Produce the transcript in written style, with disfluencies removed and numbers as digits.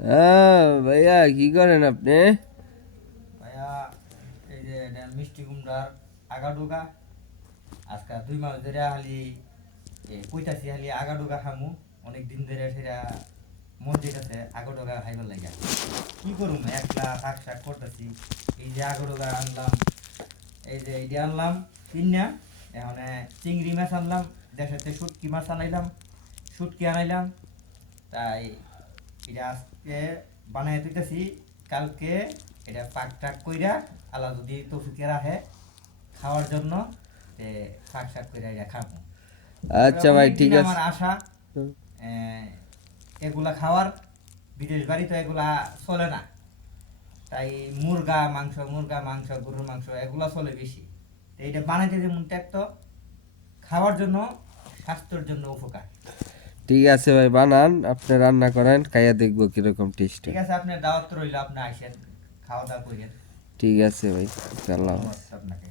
হ্যাঁ ভাইয়া, কি করেন আপনি? ভাইয়া এই যে মিষ্টি কুমড়ার আগা ডোগা আজকে 2 মাস ধরে খালি কইতাছি খালি আগা ডোগা খামু। অনেক দিন ধরে সেটা মন যেতেছে আগা ডোগা খাইবার লাগে। কি করুম, একলা শাক শাক করতেছি। এই যে আগা ডোগা আনলাম, এই যে এইটা আনলাম কিনা। এখন চিংড়ি মাছ আনলাম, দেশেতে শুটকি মাছ আনাইলাম, শুটকি আনাইলাম। তাই এটা আজকে বানাই দিতেছি। কালকে এটা পাক টাক কইরা আল্লাহ যদি তৌফিকে রাখে খাওয়ার জন্য পাক শাক কইরা এটা খাবো। তবে আচ্ছা ভাই, অনেক দিন ঠিক আছে। আমার আশা এগুলা খাওয়ার। বিদেশ বাড়ি তো এগুলা চলে না, তাই মুরগা মাংস গরুর মাংস এগুলা চলে বেশি। তো এইটা বানাইতে যেমন তো খাওয়ার জন্য, স্বাস্থ্যের জন্য উপকার। ঠিক আছে ভাই, বানান, আপনি রান্না করেন, খাইয়া দেখবো কিরকম টেস্ট ঠিক হয়। আছে, আপনার দাওয়াত রইল, আপনি আসেন, খাওয়া দাওয়া করেন। ঠিক আছে ভাই, আল্লাহ ধন্যবাদ হাফেজ। আপনাকে।